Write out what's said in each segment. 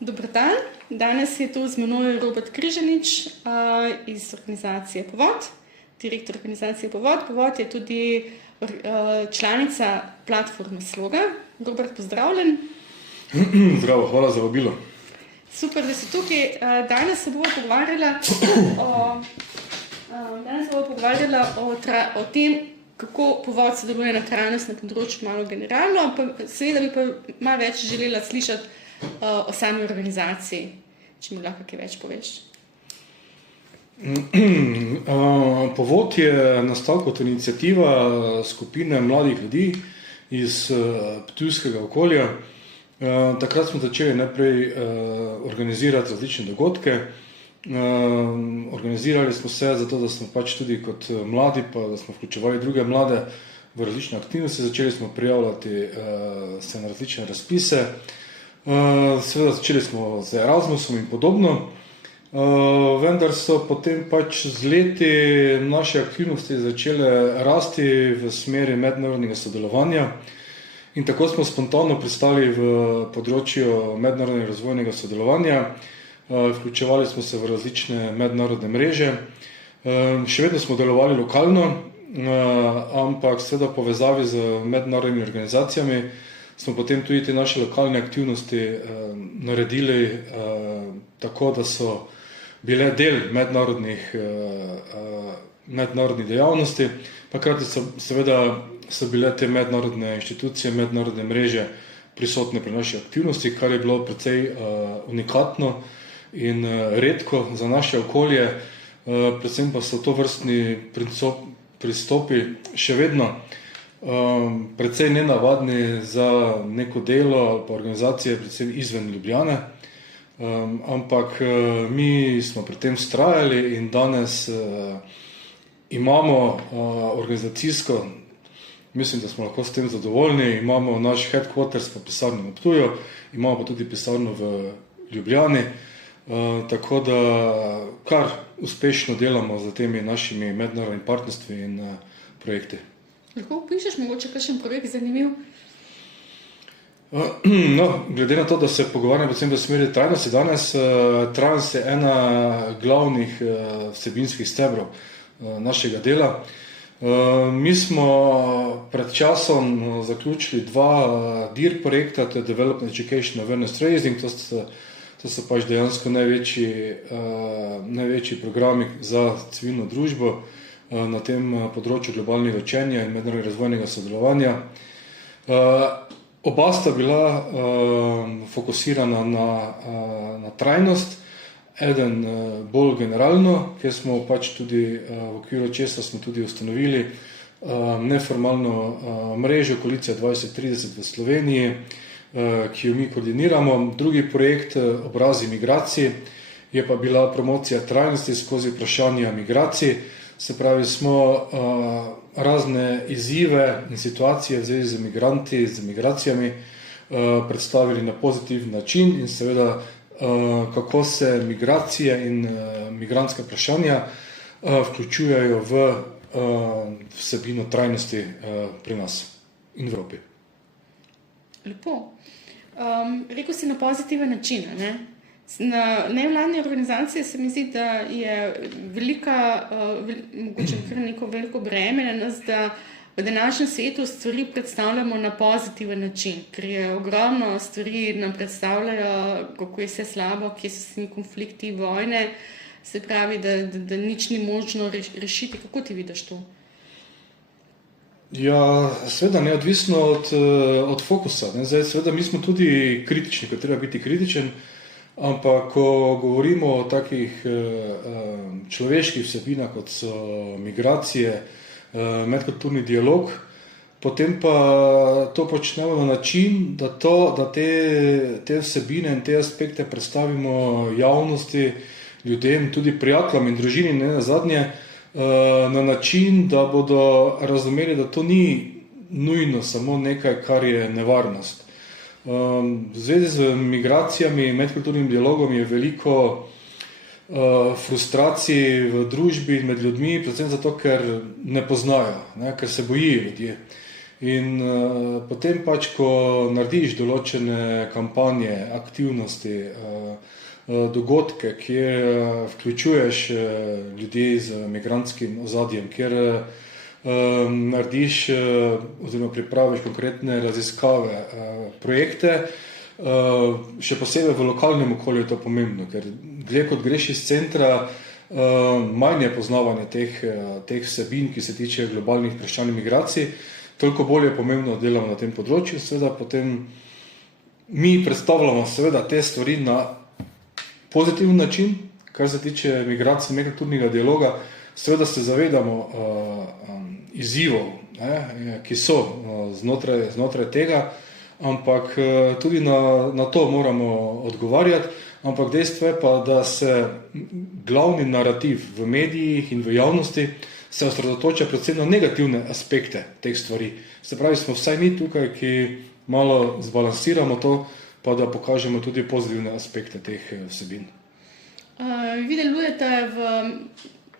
Dober dan, danes je tu z menoj Robert Križanič iz organizacije Povod, direktor organizacije Povod. Povod je tudi članica platforme Sloga. Robert, pozdravljen. Zdravo, hvala za vabilo. Super, da si tukaj. Danes se bomo pogovarjala o tem, kako Povod sodeluje na trajnostnem področju malo generalno, pa seveda bi pa malo več želela slišati o sami organizaciji, če mi lahko kaj več poveš. Povod je nastal kot iniciativa skupine mladih ljudi iz ptujskega okolja. Takrat smo začeli najprej organizirati različne dogodke. Organizirali smo se zato, da smo pač tudi kot mladi, pa da smo vključevali druge mlade v različne aktivnosti. Začeli smo prijavljati se na različne razpise. Seveda začeli smo z Erasmusom in podobno, vendar so potem pač z leti naše aktivnosti začele rasti v smeri mednarodnega sodelovanja in tako smo spontano pristali v področju mednarodnega razvojnega sodelovanja. Vključevali smo se v različne mednarodne mreže, še vedno smo delovali lokalno, ampak seveda v povezavi z mednarodnimi organizacijami smo potem tudi te naše lokalne aktivnosti naredili tako, da so bile del mednarodnih dejavnosti, pa hkrati seveda so bile te mednarodne inštitucije, mednarodne mreže prisotne pri naši aktivnosti, kar je bilo precej unikatno in redko za naše okolje, predvsem pa so to vrstni pristopi še vedno precej nenavadni za neko delo ali pa organizacije predvsem izven Ljubljane, ampak mi smo pri tem vztrajali in danes imamo organizacijsko, mislim, da smo lahko s tem zadovoljni, imamo naš headquarters pa pisarno na Ptuju, imamo pa tudi pisarno v Ljubljani, tako da kar uspešno delamo z temi našimi mednarodnimi partnerstvi in projekti. Lahko opišeš mogoče kakšen projekt zanimiv? No, glede na to, da se pogovarjam predvsem v smeri trajnosti danes, trajnost je ena glavnih vsebinskih stebrov našega dela. Mi smo pred časom zaključili 2 DEAR projekta, to je Development Education Awareness Raising, to so pač dejansko največji programi za civilno družbo na tem področju globalnega učenja in mednarodnega razvojnega sodelovanja. Oba sta bila fokusirana na trajnost, eden bolj generalno, kjer smo pač tudi v okviru česa smo tudi ustanovili neformalno mrežo Koalicija 2030 v Sloveniji, ki jo mi koordiniramo. Drugi projekt, Obrazi migracij, je pa bila promocija trajnosti skozi vprašanja migracij. Se pravi, smo razne izzive in situacije v zvezi z migranti, z migracijami predstavili na pozitiven način in seveda kako se migracije in migrantska vprašanja vključujejo v vsebino trajnosti pri nas in v Evropi. Lepo. Rekel si na pozitiven način, ne? Na nevladne organizacije se mi zdi, da je mogoče kar neko veliko breme na nas, da v današnjem svetu stvari predstavljamo na pozitiven način, ker je ogromno stvari nam predstavljajo, kako je vse slabo, kje so s konflikti, vojne, se pravi, da nič ni možno rešiti. Kako ti vidiš to? Ja, seveda neodvisno od fokusa. Zdaj, seveda mi smo tudi kritični, ko treba biti kritičen, ampak ko govorimo o takih človeških vsebinah, kot so migracije, medkulturni dialog, potem pa to počnemo na način, da te vsebine in te aspekte predstavimo javnosti, ljudem, tudi prijateljem in družini, ne nazadnje, na način, da bodo razumeli, da to ni nujno samo nekaj, kar je nevarnost. V zvezi z migracijami, medkulturnim dialogom je veliko frustracij v družbi med ljudmi, predvsem zato, ker ne poznajo, ker se bojijo ljudje. In potem pač, ko narediš določene kampanje, aktivnosti, dogodke, kjer vključuješ ljudi z migrantskim ozadjem, kjer narediš oziroma pripraviš konkretne raziskave, projekte, še posebej v lokalnem okolju je to pomembno, ker dlje kot greš iz centra, manj je poznavanje teh vsebin, ki se tiče globalnih vprašanj migracij, toliko bolj je pomembno delamo na tem področju. Seveda potem mi predstavljamo seveda te stvari na pozitiven način, kar se tiče migracij, medkulturnega dialoga. Seveda se zavedamo izzivov, ki so znotraj tega, ampak tudi na to moramo odgovarjati. Ampak dejstvo je pa, da se glavni narativ v medijih in v javnosti se osredotoča predvsem na negativne aspekte teh stvari. Se pravi, smo vsaj mi tukaj, ki malo zbalansiramo to, pa da pokažemo tudi pozitivne aspekte teh vsebin. Vi delujete v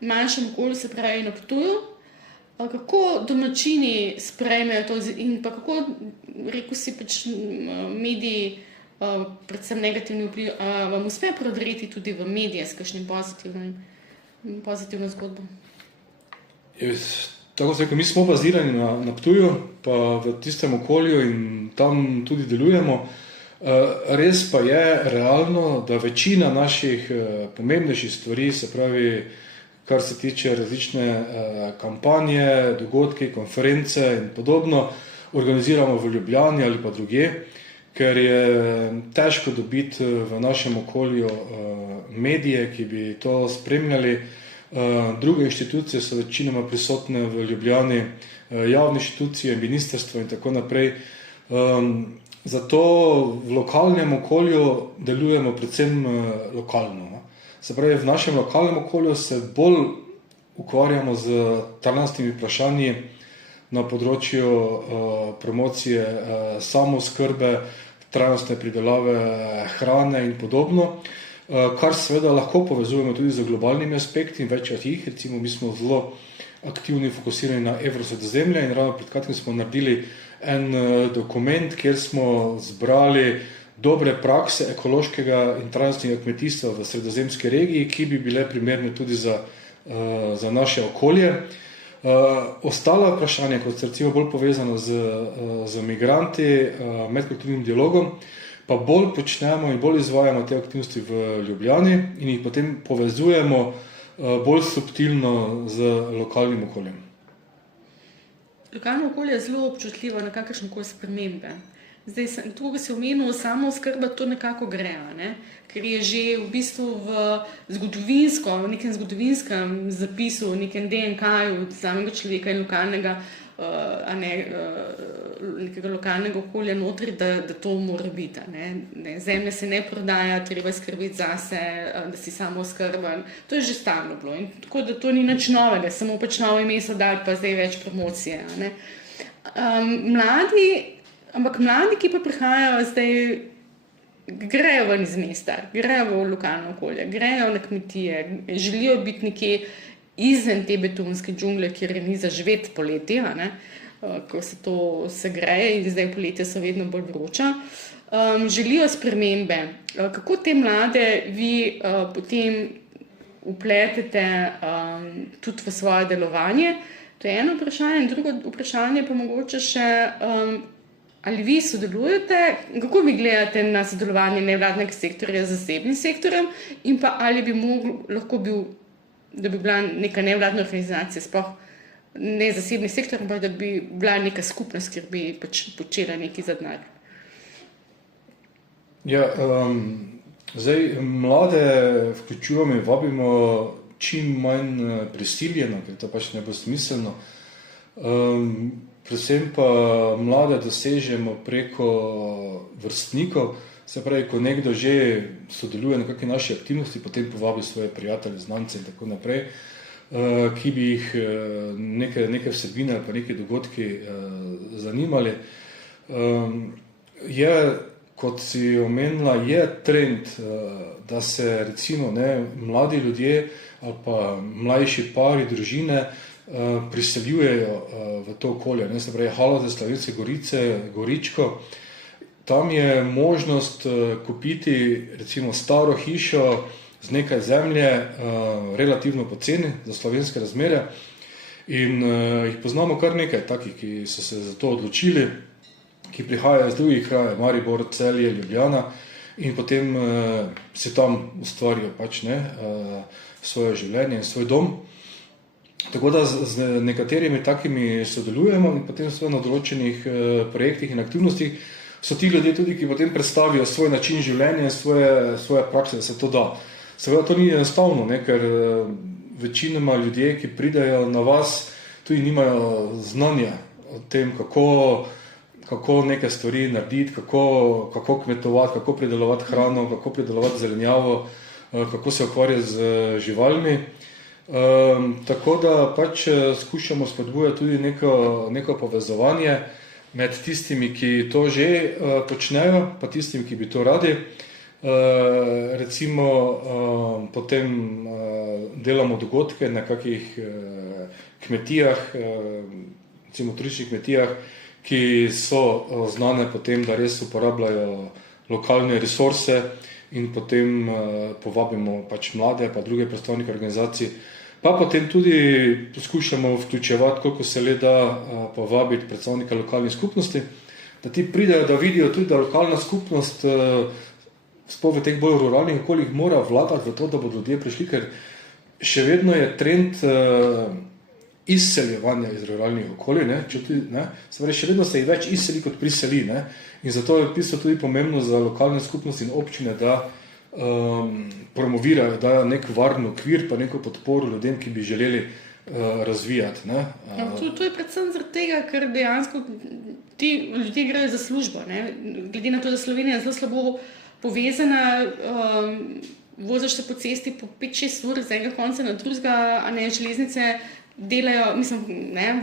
manjšem okolju, se pravi na Ptuju. Kako domačini sprejmejo to in pa kako, rekel si, pač mediji, predvsem negativni vpliv, vam uspe prodreti tudi v medije s kakšnim pozitivno zgodbo? Tako se rekel, mi smo bazirani na Ptuju, pa v tistem okolju in tam tudi delujemo. Res pa je realno, da večina naših pomembnejših stvari, se pravi, kar se tiče različne kampanje, dogodki, konference in podobno, organiziramo v Ljubljani ali pa drugje, ker je težko dobiti v našem okolju medije, ki bi to spremljali. Druge inštitucije so večinoma prisotne v Ljubljani, javne inštitucije, ministrstvo in tako naprej. Zato v lokalnem okolju delujemo predvsem lokalno. Se pravi, v našem lokalnem okolju se bolj ukvarjamo z trajnostnimi vprašanji na področju promocije samooskrbe, trajnostne pridelave hrane in podobno, kar seveda lahko povezujemo tudi z globalnimi aspekti in več od jih. Recimo, mi smo zelo aktivni, fokusirani na Evrosredozemlje in ravno pred kratkim smo naredili en dokument, kjer smo zbrali dobre prakse ekološkega in trajnostnega kmetijstva v sredozemski regiji, ki bi bile primerne tudi za naše okolje. Ostala vprašanja, kot se recimo bolj povezano z migranti, medkulturnim dialogom, pa bolj počnemo in bolj izvajamo te aktivnosti v Ljubljani in jih potem povezujemo bolj subtilno z lokalnim okoljem. Lokalno okolje je zelo občutljivo na kakršnekoli spremembe. Zdaj, to, ko si omenil, samooskrba, to nekako gre, ker je že v bistvu v nekem zgodovinskem zapisu, v nekem DNK-ju samega človeka in lokalnega, nekega lokalnega okolja notri, da to mora biti. Zemlja se ne prodaja, treba skrbeti zase, da si samooskrben. To je že stalno bilo. In tako da to ni nič novega, samo pač novo ime so dali, pa zdaj več promocije. Mladi, ki pa prihajajo zdaj, grejo ven iz mesta, grejo v lokalno okolje, grejo na kmetije, želijo biti nekje izven te betonske džungle, kjer je ni za živeti poleti, ko se to segreje in zdaj poletje so vedno bolj vroča. Želijo spremembe. Kako te mlade vi potem vpletete tudi v svoje delovanje? To je eno vprašanje. Drugo vprašanje pa mogoče še, ali vi sodelujete, kako vi gledate na sodelovanje nevladnega sektorja z zasebnim sektorjem in pa ali bi lahko bil, da bi bila neka nevladna organizacija, sploh ne zasebni sektor, ampak da bi bila neka skupnost, kjer bi pač počela nekaj za denar? Ja, zdaj mlade vključujemo in vabimo čim manj prisiljeno, ker to pač ne bo smiselno. Predvsem pa mlade dosežemo preko vrstnikov, se pravi, ko nekdo že sodeluje na kakšni naši aktivnosti, potem povabi svoje prijatelje, znance in tako naprej, ki bi jih neke vsebine ali pa neke dogodki zanimali. Je, kot si omenila, je trend, da se recimo mladi ljudje ali pa mlajši pari, družine priseljujejo v to okolje. Se pravi, Haloze, Slovenske Gorice, Goričko. Tam je možnost kupiti recimo staro hišo z nekaj zemlje relativno poceni za slovenske razmere in jih poznamo kar nekaj takih, ki so se za to odločili, ki prihajajo iz drugih krajev, Maribor, Celje, Ljubljana in potem si tam ustvarijo svoje življenje in svoj dom. Tako da z nekaterimi takimi sodelujemo in potem na določenih projektih in aktivnostih so ti ljudje tudi, ki potem predstavijo svoj način življenja, svoje prakse, da se to da. Seveda to ni enostavno, ker večinoma ljudje, ki pridejo na vas, tudi nimajo znanja o tem, kako neke stvari narediti, kako kmetovati, kako pridelovati hrano, kako pridelovati zelenjavo, kako se ukvarjati z živalmi. Tako da skušamo spodbujati tudi neko povezovanje med tistimi, ki to že počnejo, pa tistimi, ki bi to radi. Recimo potem delamo dogodke na kakih kmetijah, recimo turističnih kmetijah, ki so znane potem, da res uporabljajo lokalne resurse in potem povabimo mlade pa druge predstavnike organizacij. Pa potem tudi poskušamo vključevati, koliko se le da povabiti predstavnika lokalnih skupnosti, da ti pridejo, da vidijo tudi, da lokalna skupnost sploh v teh bolj ruralnih okoljih mora vlagati v to, da bodo ljudje prišli, ker še vedno je trend izseljevanja iz ruralnih okolij, se pravi, še vedno se jih več izseli kot priseli, in zato je v bistvu tudi pomembno za lokalne skupnosti in občine, da promovirajo, dajo nek varen okvir, pa neko podporo ljudem, ki bi želeli razvijati. To je predvsem zaradi tega, ker dejansko ti ljudje grejo za službo. Glede na to, da Slovenija je zelo slabo povezana, voziš se po cesti po 5-6 ur z enega konca na drugega, a ne železnice delajo,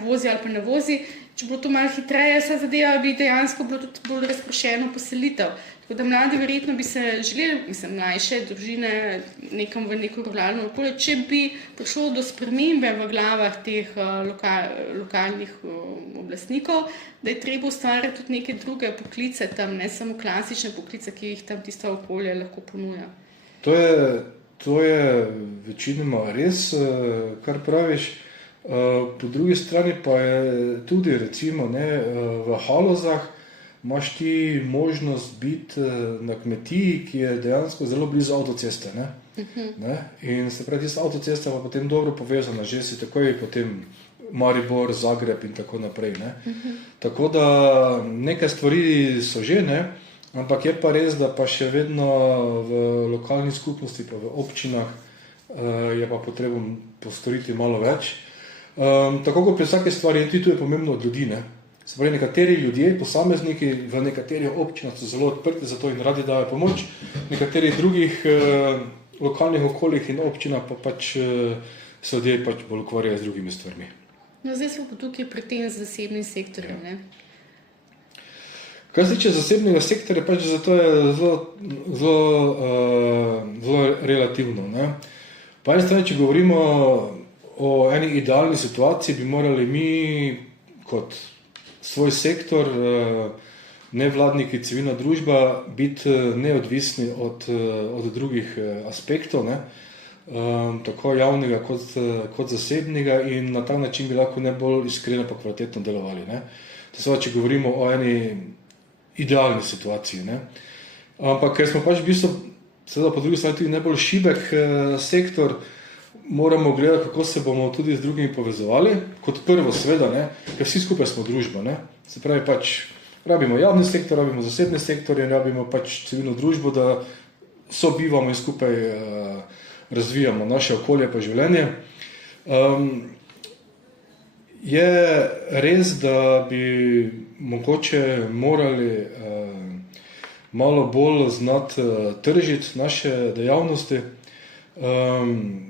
vozi ali pa ne vozi. Če bo to malo hitreje, vsa zadeva bi dejansko bilo tudi bolj razprošeno poselitev. Tako da mladi verjetno bi se želeli, mlajše družine nekam v neko ruralno okolje, če bi prišlo do spremembe v glavah teh lokalnih oblastnikov, da je treba ustvarjati tudi neke druge poklice tam, ne samo klasične poklice, ki jih tam tista okolje lahko ponuja. To je večinoma res, kar praviš. Po drugi strani pa je tudi recimo v Halozah imaš ti možnost biti na kmetiji, ki je dejansko zelo blizu avtoceste. In se pravi, tista avtocesta pa potem dobro povezana, že si takoj potem Maribor, Zagreb in tako naprej. Tako da neke stvari so že, ampak je pa res, da pa še vedno v lokalni skupnosti, pa v občinah je pa potrebno postoriti malo več. Tako kot pri vsake stvari, tudi tu je pomembno od ljudi. Se pravi, nekateri ljudje, posamezniki v nekaterih občinah so zelo odprti za to in radi dajo pomoč, nekaterih drugih lokalnih okoljih in občinah pa se ljudje bolj ukvarjajo z drugimi stvarmi. Zdaj smo pa tukaj pri tem zasebnim sektorjem. Kar se tiče zasebnega sektorja, zato je zelo relativno. Po eni strani, če govorimo o eni idealni situaciji, bi morali mi kot svoj sektor, nevladniki, civilna družba, biti neodvisni od drugih aspektov, tako javnega kot zasebnega, in na ta način bi lahko najbolj iskreno pa kvalitetno delovali. To se če govorimo o eni idealni situaciji. Ampak ker smo v bistvu seveda po drugi strani tudi najbolj šibek sektor, moramo gledati, kako se bomo tudi z drugimi povezovali. Kot prvo, seveda, ker vsi skupaj smo družba. Se pravi, rabimo javni sektor, rabimo zasebni sektor in rabimo civilno družbo, da sobivamo in skupaj razvijamo naše okolje pa življenje. Je res, da bi mogoče morali malo bolj znati tržiti naše dejavnosti.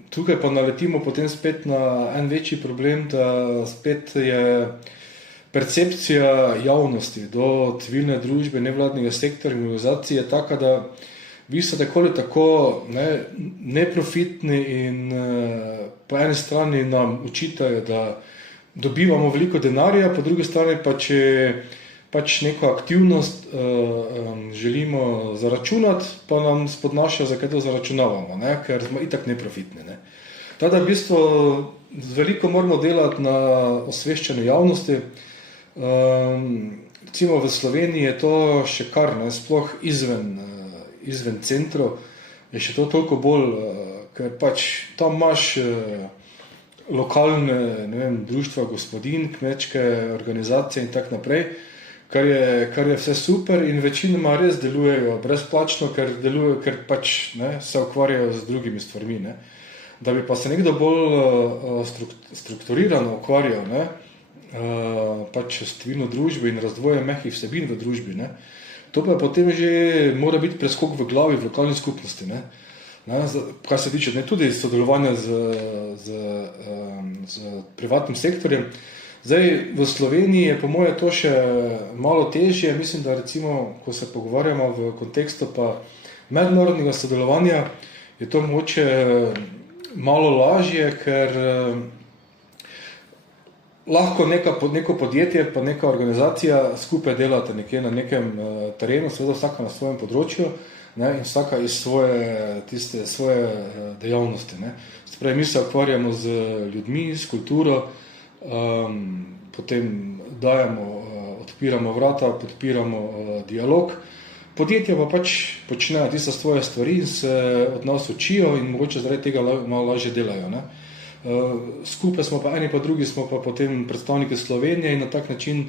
Tukaj pa naletimo potem spet na en večji problem, da spet je percepcija javnosti do civilne družbe, nevladnega sektorja in organizacije taka, da vi ste tako ali tako neprofitni in po eni strani nam učitajo, da dobivamo veliko denarja, po drugi strani pa če pač neko aktivnost želimo zaračunati, pa nam spodnašajo, zakaj to zaračunavamo, ker smo itak neprofitni. Tada v bistvu veliko moramo delati na osveščanju javnosti. Recimo v Sloveniji je to še kar, sploh izven centrov, je še to toliko bolj, ker pač tam imaš lokalne društva gospodin, kmečke organizacije in tako naprej, kar je vse super in večinoma res delujejo brezplačno, ker pač se ukvarjajo z drugimi stvarmi. Da bi pa se nekdo bolj strukturirano ukvarjal pač s civilno družbo in razvojem mehkih vsebin v družbi, to pa potem že mora biti preskok v glavi v lokalni skupnosti. Kar se tiče tudi sodelovanja z privatnim sektorjem. Zdaj, v Sloveniji je po moje to še malo težje. Mislim, da recimo, ko se pogovarjamo v kontekstu pa mednarodnega sodelovanja, je to mogoče malo lažje, ker lahko neko podjetje pa neka organizacija skupaj delate nekje na nekem terenu, seveda vsaka na svojem področju in vsaka iz svoje dejavnosti. Spravi, mi se ukvarjamo z ljudmi, s kulturo, potem odpiramo vrata, podpiramo dialog. Podjetja pa pač počnejo tiste svoje stvari in se od nas učijo in mogoče zaradi tega malo lažje delajo. Skupaj smo pa eni pa drugi, smo pa potem predstavniki Slovenije in na tak način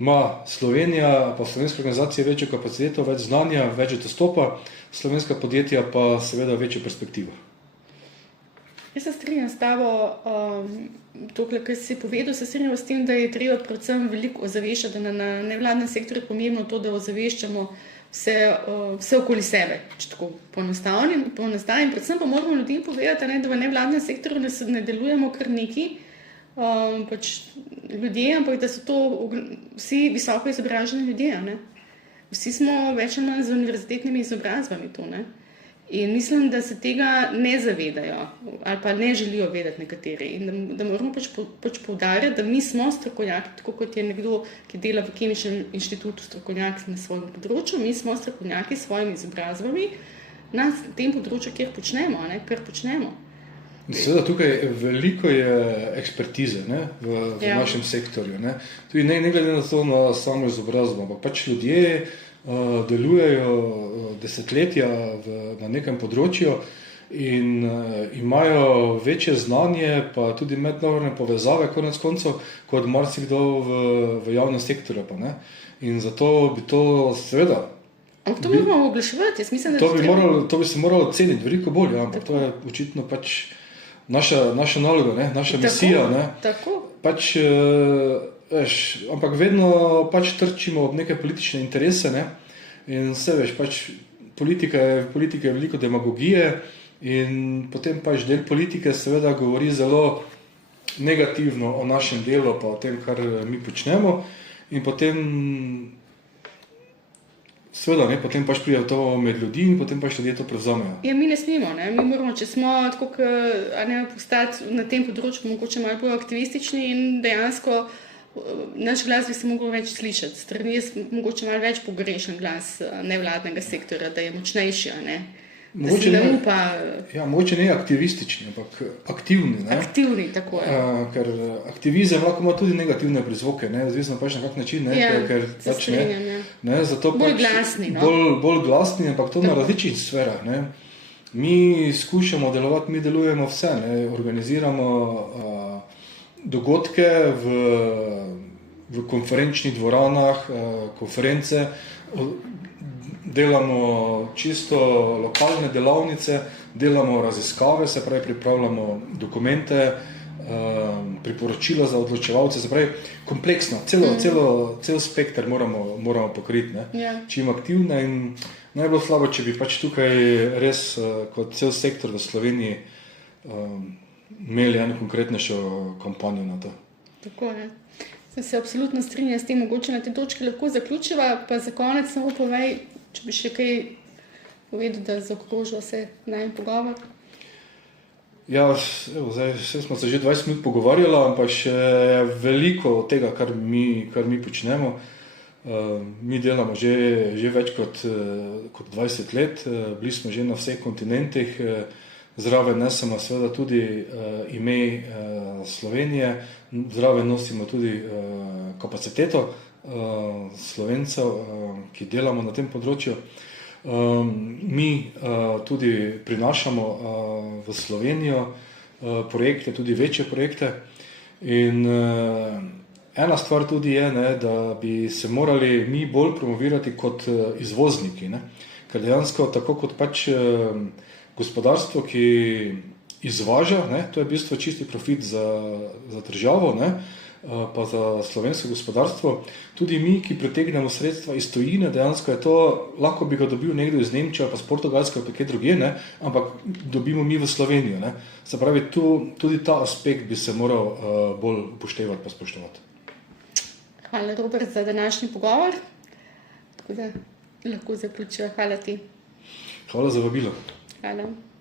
ima Slovenija pa slovenska organizacija večjo kapaciteto, več znanja, več dostopa, slovenska podjetja pa seveda večjo perspektivo. Jaz se strinjam s tabo, tokle, kar si povedal, se strinjam s tem, da je treba predvsem veliko ozaveščati, da na nevladnem sektorju je pomembno to, da ozaveščamo vse okoli sebe, če tako poenostavim. Predvsem pa moramo ljudem povedati, da v nevladnem sektorju ne delujemo kar neki ljudje, ampak da so to vsi visoko izobraženi ljudje. Vsi smo več ali manj z univerzitetnimi izobrazbami to. In mislim, da se tega ne zavedajo ali pa ne želijo vedeti nekateri. In da moramo pač poudarjati, da mi smo strokovnjaki, tako kot je nekdo, ki dela v Kemičnem inštitutu, strokovnjak na svojem področju, mi smo strokovnjaki s svojimi izobrazbami na tem področju, kar počnemo. Seveda tukaj veliko je ekspertize v našem sektorju. Tudi ne glede na to na samo izobrazbo, ampak pač ljudje delujejo desetletja na nekem področju in imajo večje znanje, pa tudi mednarodne povezave, konec koncev, kot marsikdo v javnem sektorju. In zato bi to seveda... Ampak to moramo oglaševati, jaz mislim, da to bi se moralo ceniti veliko bolj, ampak to je očitno pač naša naloga, naša misija. Tako. Pač, ampak vedno pač trčimo od neke politične interese, in vse veš, pač politika je veliko demagogije in potem pač del politike seveda govori zelo negativno o našem delu pa o tem, kar mi počnemo in potem seveda, potem pač pride to med ljudi in potem pač ljudje to prevzamejo. Ja, mi ne smemo, mi moramo, če smo tako, postati na tem področju mogoče malo bolj aktivistični in dejansko naš glas bi se mogel več slišati. Strani jaz mogoče malo več pogrešam glas nevladnega sektorja, da je močnejši, da se ne upa... Ja, mogoče ne aktivistični, ampak aktivni. Aktivni, tako je. Ker aktivizem lahko ima tudi negativne prizvoke, odvisno pač na kak način. Ker se strinjam, bolj glasni. Bolj glasni, ampak to na različnih sferah. Mi skušamo delovati, mi delujemo vse, organiziramo dogodke v konferenčnih dvoranah, konference, delamo čisto lokalne delavnice, delamo raziskave, se pravi pripravljamo dokumente, priporočila za odločevalce, se pravi kompleksno, cel spekter moramo pokriti, čim aktivne in najbolj slabo, če bi pač tukaj res kot cel sektor v Sloveniji imeli eno konkretnejšo kampanjo na to. Tako je. Sem se absolutno strinjala s tem, mogoče na te točke lahko zaključiva, pa za konec samo povej, če bi še kaj povedal, da zaokrožil se najin pogovor? Ja, evo, zdaj smo se že 20 minut pogovarjali, ampak še veliko od tega, kar mi počnemo. Mi delamo že več kot 20 let, bili smo že na vseh kontinentih, zraven nesemo seveda tudi ime Slovenije, zraven nosimo tudi kapaciteto Slovencev, ki delamo na tem področju. Mi tudi prinašamo v Slovenijo projekte, tudi večje projekte in ena stvar tudi je, ne, da bi se morali mi bolj promovirati kot izvozniki, ne? Ker dejansko tako kot pač gospodarstvo, ki izvaža, ne, to je v bistvu čisti profit za državo, ne, pa za slovensko gospodarstvo. Tudi mi, ki pritegnemo sredstva iz tujine, dejansko je to, lahko bi ga dobil nekdo iz Nemčije ali pa z Portugalske ali pa kje drugje, ne, ampak dobimo mi v Slovenijo, ne. Se pravi, tudi ta aspekt bi se moral bolj upoštevati pa spoštovati. Hvala, Robert, za današnji pogovor. Tako da lahko zaključujem. Hvala ti. Hvala za vabilo. Hvala.